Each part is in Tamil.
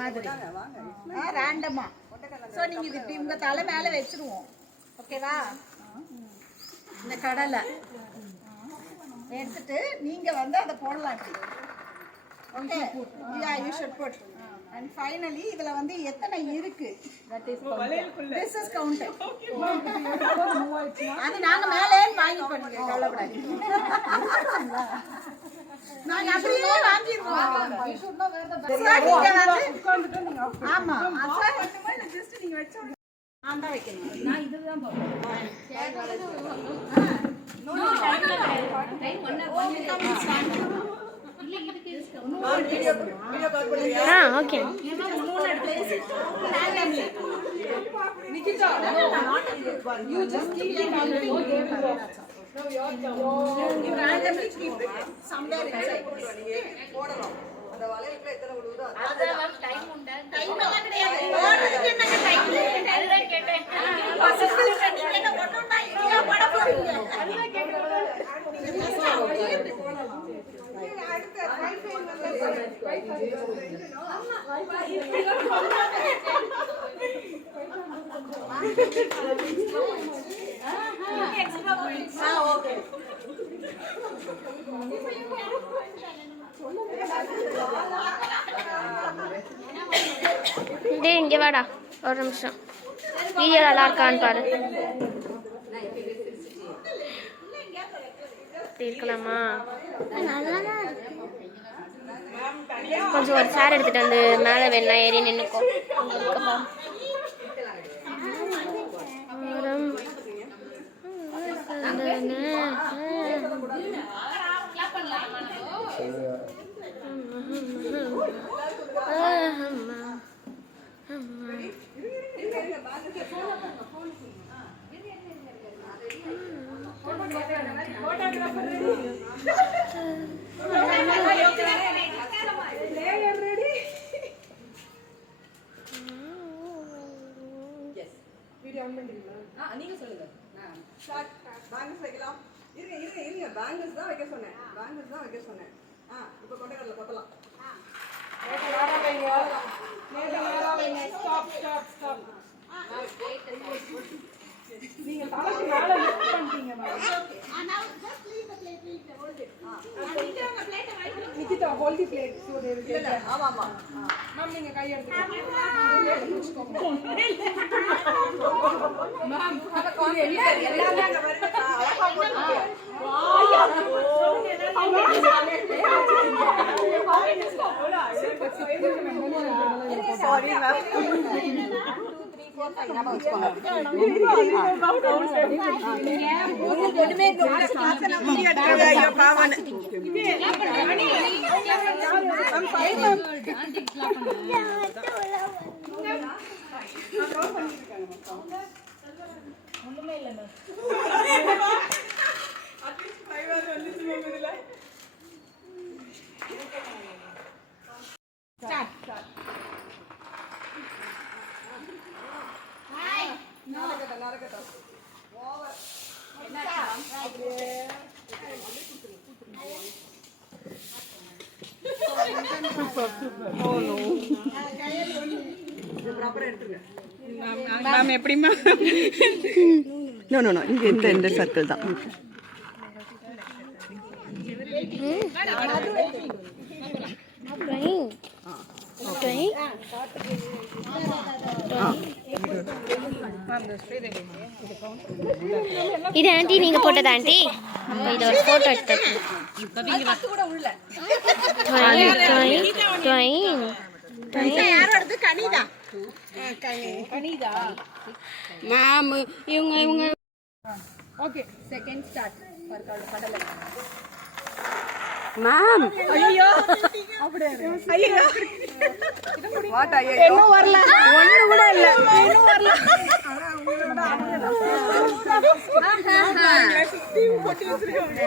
மாதிரி ரேண்டமா. ஸோ நீங்கள் இது இப்படி உங்கள் தலை மேலே வச்சுருவோம். ஓகேவா? இந்த கடலை எடுத்துட்டு நீங்கள் வந்து அதை போடலாம் இப்படி. Okay, yeah, you should put. And finally இதுல வந்து எத்தனை இருக்கு, that is counted. This is counted. அது நாங்க மேலே வாங்கி பண்ணுங்க, கவலைப்படாதீங்க. நாங்க அப்படியே வாங்கிடுவோம். You should know where the உட்கார்ந்துட்டு நீங்க ஆமா அசல் வந்து ஜஸ்ட் நீங்க வெச்சா ஆண்டா வைக்கணும். நான் இதுதான் போடுறேன். நோ டைம் ஒண்ணா okay. Nikita, you just keep it on the table. No, your turn. You randomly keep it somewhere inside. போடலாம். அந்த வளையல்ல எத்தனை விடுதோ அதான் டைம் உண்டா? டைம் எல்லாம் கிடையாது. போடுறதுக்கு என்னங்க டைம்? அதுதான் கேட்டேன். பசங்க நீங்க என்ன ஒண்ணுண்டா இங்க போட போறீங்க? அதுதான் கேக்குறேன். நீங்க இப்படி போடலாம். அடுத்து வைஃபை எக்ஸ்ட்ரா பாயிண்ட்ஸ். ஓகே. டேய் இங்கே வாடா ஒரு நிமிஷம். வீடியோ நல்லா இருக்கான்னு பாரு. இருக்கலாமா? கொஞ்சம் ஒரு சேர் எடுத்துட்டு வந்து மேலே வேணா ஏறி நின்னுக்கோ. நீங்க சொல்லுங்க. ஸ்டார்ட். பேங்கிள்ஸ் வைக்கலாம். இருங்க பேங்கிள்ஸ் தான் வைக்க சொன்னேன். இப்போ கொண்டைக்கடலை கொட்டலாம். நேரா வைங்க. ஸ்டாப். நீங்க தலைக்கு மேல லிஃப்ட் பண்ணிட்டீங்க ma'am. now just leave the plate, hold it. நிக்கிட்ட plate வைங்க. நிக்கிட்ட hold the plate so they will get. ஆமா மேம் நீங்க கை எடுத்துங்க. மேம் அத கான்செப்ட் எல்லாமே அங்க வருது. அழகா போடுங்க. Sorry ma'am. 2 3 4 5 நாம வெச்சுக்கோங்க. ஒண்ணுமே நோட்ல காசு நான் முடிய எடுக்கறதா ஐயோ பாவன. हम 5 மேம் ஆன்டி கிளாப் பண்ணுங்க. ஒண்ணுமே இல்ல மேம். அட்லீஸ்ட் 5 ஆவது வந்துச்சு மேம் இதுல. ஸ்டார்ட். நரகட்ட ஓவர் மேம் எப்படி மேம்? நோ இங்க இந்த சர்க்கிள் தான். இது ஆண்டி நீங்க போட்டதா ஆண்டி? இது ஒரு போட்டோ எடுத்து மேம் இவங்க ஓகே செகண்ட் ஸ்டார்ட் கடலை மேம். ஐயோ ஐயோ வாட் ஐயோ இன்னும் வரல. ஒண்ணு கூட இல்ல. இன்னும் வரல. போட்டி வச்சிருக்காங்க.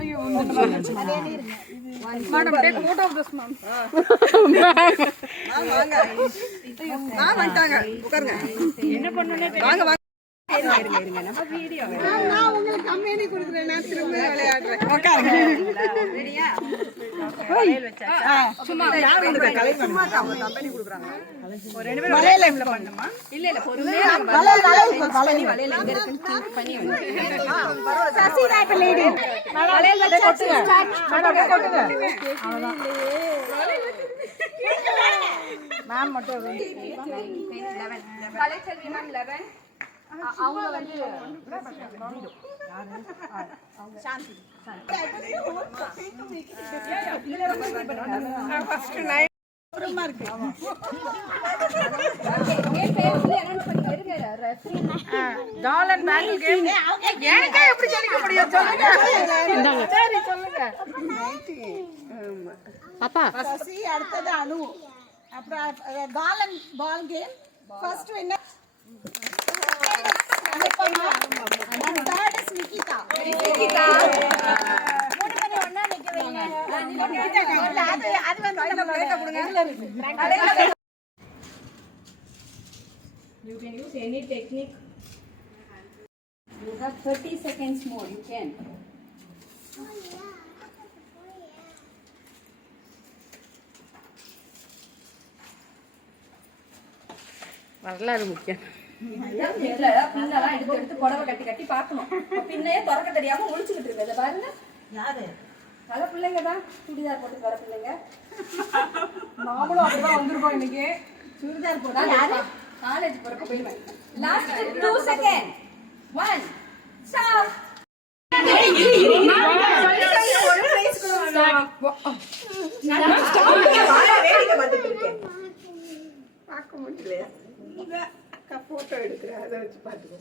ஐயோ madam take photo of this ma'am. வாங்க. நான் வந்துட்டாங்க. உட்காருங்க. என்ன பண்ணனும்னே தெரியல. வாங்க. நான் உங்களுக்கு கம்பெனி கொடுக்குறேன், நான் திரும்ப விளையாடுறேன். உட்காருங்க. ரெடியா? சும்மா சும்மா கம்பெனி கொடுக்குறாங்க. ஒரு ரெண்டு பேரும் வளையல இம்ல பண்ணுமா? இல்ல பொறுமையா வளையல எங்க இருக்குன்னு திங்க் பண்ணி சசி தான் இப்ப லேடி. வளையல வச்சு கொட்டுங்க. அப்படியே கொட்டுங்க. அவ்வளவுதான். மேம் மட்டும் 11 கலைச்செல்வி மேம் 11 அவங்க வந்து சாந்தி ஃபர்ஸ்ட் நைட் ரொம்ப இருக்கு. டாலர் பேங்கிள் கேம் ஏங்க எப்படி சொல்லிக்க முடியும் சொல்லுங்க. சரி சொல்லுங்க. பாப்பா சசி அடுத்தது அனு, அப்புறம் dollar ball game first winner You can use any technique. You have 30 seconds more. You can. வரலாறு முக்கியம். பின்னெல்லாம் எடுத்து புடவை கட்டி கட்டி பார்க்கணும். பின்னையே திறக்க தெரியாம முழிச்சுக்கிட்டு இருக்கு. பாருங்க யாரு பல பிள்ளைங்க தான் சுடிதார் போட்டு வர பிள்ளைங்க. நாமளும் அப்படிதான் வந்திருக்கோம் இன்னைக்கு. சுடிதார் போட்டா யாரு காலேஜ் போறப்ப போயிடுவேன். Last 2 second 1 stop. பார்க்க முடியலையா? போட்டோ எடுக்கிறேன், அதை வச்சு பார்த்துக்கோ.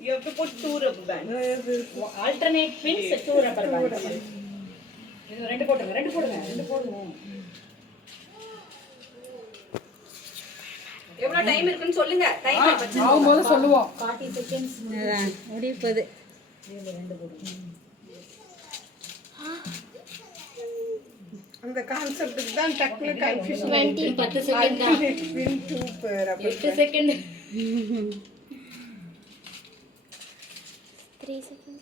You have to put 2 rubber bands. Alternate pins, 2 rubber bands. ரெண்டு போடுங்க. எவ்வளவு டைம் இருக்குன்னு சொல்லுங்க. டைம் ஆகும்போது சொல்லுவோம். 40 seconds முடிப்பது. அந்த கான்செப்ட்டுக்கு தான் டக்குனு கன்ஃபியூஷன். 10 செகண்ட் தான். 8 second 3 second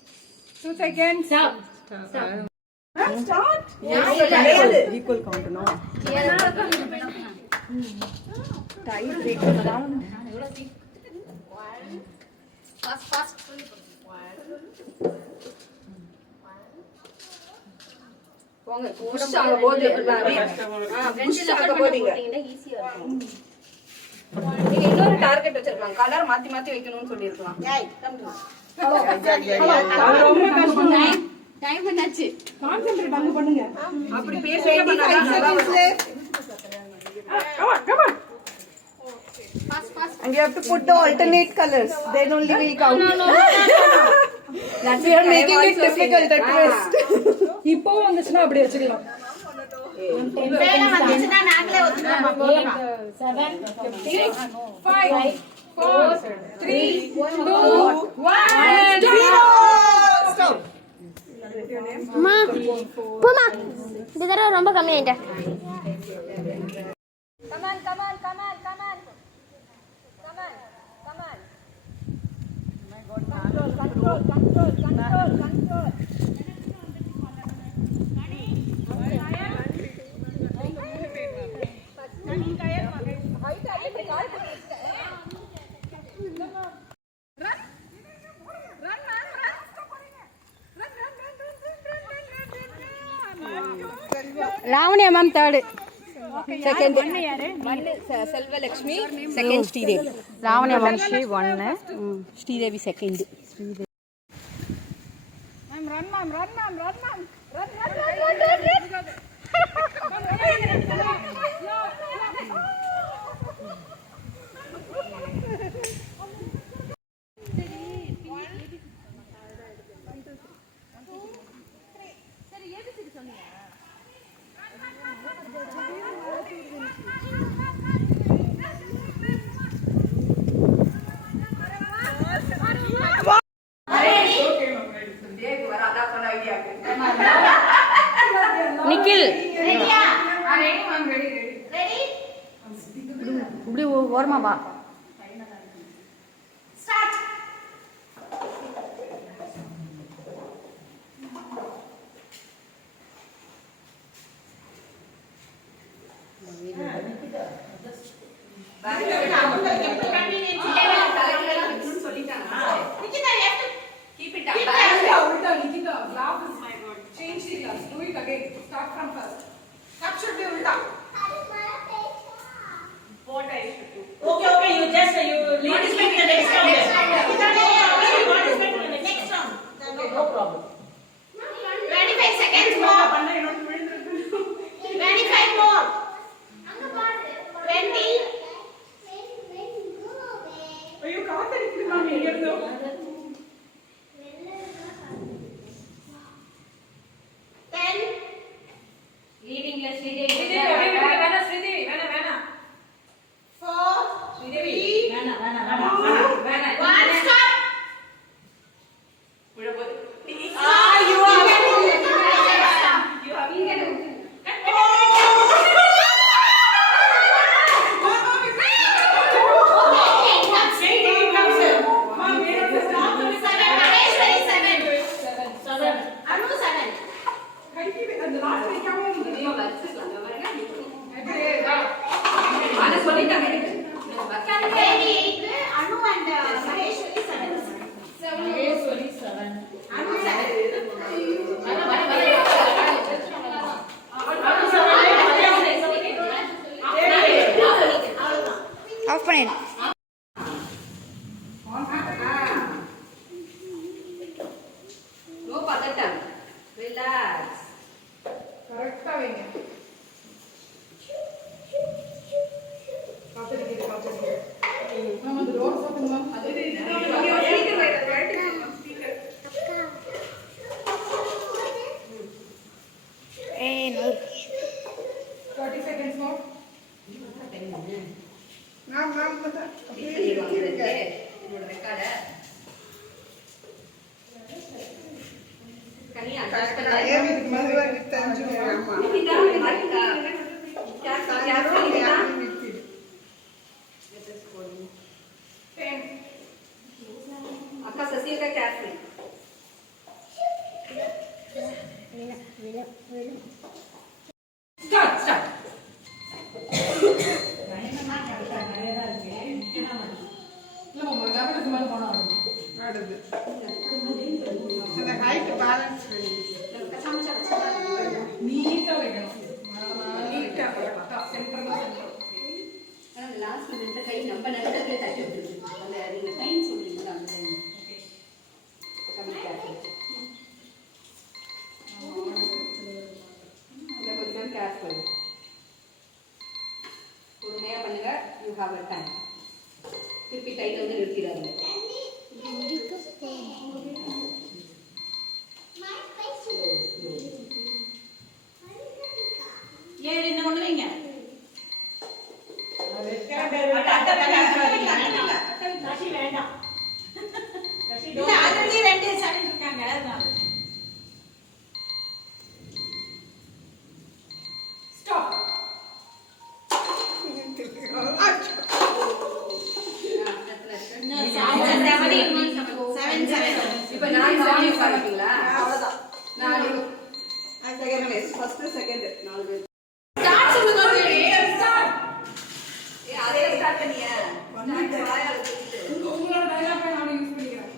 2 seconds. Stop. Start. Equal count no. Time break down. Fast போங்க. புஷ் ஆக போகுது எல்லாமே. புஷ் ஆக போறீங்க. ஈஸியா இருக்கும். நீங்க இன்னொரு டார்கெட் வச்சிருக்கலாம். கலர் மாத்தி மாத்தி வைக்கணும்னு சொல்லி இருக்கலாம். டைம் என்னாச்சு? கான்சென்ட்ரேட் அங்க பண்ணுங்க. அப்படி பேசவே பண்ணாதான் நல்லா வரும். Come on. And you have to put the alternate colors. Then only we'll count. No. We are making it difficult at first. இப்போ வந்துச்சுனா அப்படி வச்சுக்கலாம். வேற வந்துச்சுனா நாங்களே ஒத்துறோம். 7 6 5 4 3 2 1 0. Stop. அம்மா போமா. இந்த தடவை ரொம்ப கம்மி ஆயிட்டேன். Come on. Control. Ravaniya ma'am third. Second Selvalakshmi, second Sridevi. Ravaniya Vamsi 1, Sridevi second. Nikhil ரெடியா ரெடி இப்படி ஓரமா வா. Start Okay, you just lead us back to the next round. What is back to the next round? Okay, no problem. 25 seconds more 25 more 20 ஐயோ காத்தடிக்குது மேம் எங்க இருந்தோ 10 லீடிங்ல ஸ்ரீதேவி வேணா 4 3 வேணா 1 stop ஆஃப் பண்ணிடு. நோ பதட்டம் ரிலாக்ஸ் கரெக்ட்டா வைங்க காத்தடிக்குது மேம் அந்த டோர் ஓபன் மேம் அது ஸ்பீக்கர் ரைட் ஸ்பீக்கர் ஏய் நோ 30 seconds more மேம் என்னோட ரெக்கார்ட கனியா ஏவிக்கு மதுவா வித்தஞ்சு அம்மா அக்கா சசிகா கேர்ஃபுல் ஸ்டார்ட் ஸ்டார்ட் இல்ல ஒரு லெவலுக்கு மேல போனா ஆடுது அந்த ஹைட் பேலன்ஸ் நீட்டா வைக்கணும் நீட்டா சென்டர்ல அந்த லாஸ்ட் மினிட்ல கை நம்ம நடந்ததே தட்டி விட்டுருக்கு அந்த நீங்க டைம் சொல்றீங்களா அந்த டைம் கம்மி கேர்ஃபுல் இல்ல கொஞ்சம் கேர்ஃபுல் பொறுமையா பண்ணுங்க யூ ஹேவ் அ டைம் திருப்பி டைல வந்து நிறுத்திடாதீங்க ஏன் என்ன பண்ணுவீங்க வேண்டாம் ஆல்ரெடி 2 செகண்ட் இருக்காங்க அதனால ஸ்டாப் இப்ப நான் சாமி பாருங்களா அவ்வளவுதான் நாலு செகண்ட் ரேஸ் ஃபர்ஸ்ட் செகண்ட் 4 பேர் ஸ்டார்ட் சொல்லுங்க ஸ்டார்ட் அதே ஸ்டார்ட் பண்ணியா உங்களோட டயலாக் நான் யூஸ் பண்ணிக்கிறேன்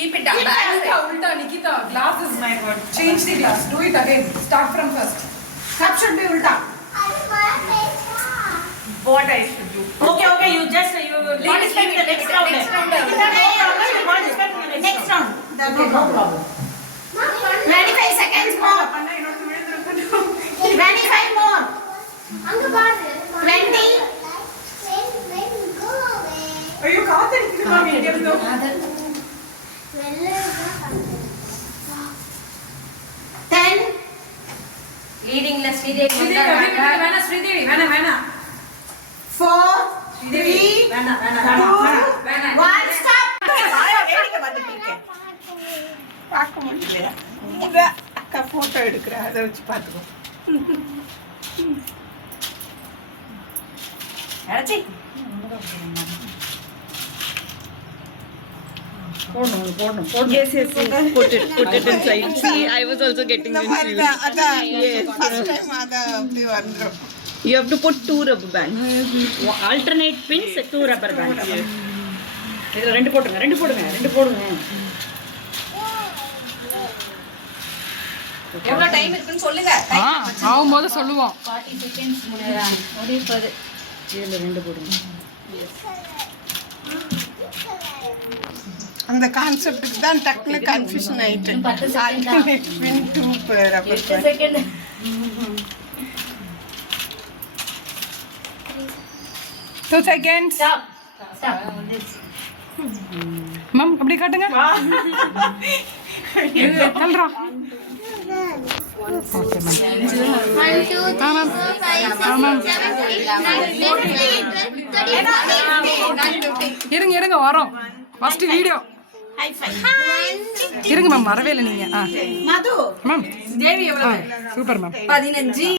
Keep it down. Ulta, Nikita, glass is my word. Change the glass. Do it again. Start from first. Cup should be ulta. What I should do? Okay, you participate in the next round. You participate in the next round. Okay, no problem. 25 seconds more. 25 more. 20. ஐயோ காத்தடிக்குது மாமி எங்க இருந்தோ லீடிங்ல ஸ்ரீதேவி வேணா ஸ்ரீதேவி வேணா 4 3 வேணா 1 stop. வேடிக்கை பார்த்துட்டு இருக்கேன். பார்க்க முடியல. இத அக்கா போட்டோ எடுக்கிறேன். அதை வச்சு பார்த்துக்கோ. அடச்சி Yes. Put it inside. See, I was also getting confused. First time ada அப்படி வந்துரும். You have to put 2 rubber bands. Alternate pins, 2 rubber bands. இதுல ரெண்டு போடுங்க எவ்வளவு டைம் இருக்குன்னு சொல்லுங்க ஆகும்போது சொல்லுவோம் 40 செகண்ட்ஸ் முடிப்பது இதுல ரெண்டு போடுங்க அந்த கான்செப்ட்டுக்கு தான் டக்குனு கன்ஃபியூஷன் ஆயிட்டு 10 செகண்ட் தான் 8 செகண்ட் 2 seconds ஸ்டாப் மேம் அப்படியே காட்டுங்க தல்றா ஓகே மேம் 1 2 3 4 5 6 7 8 9 10 இருங்க வரோம் ஃபர்ஸ்ட் வீடியோ ஹை ஃபை. இருங்க மேம் வரவே இல்லை நீங்க மது மேம் தேவி எவ்வளவு சூப்பர் மேம் 15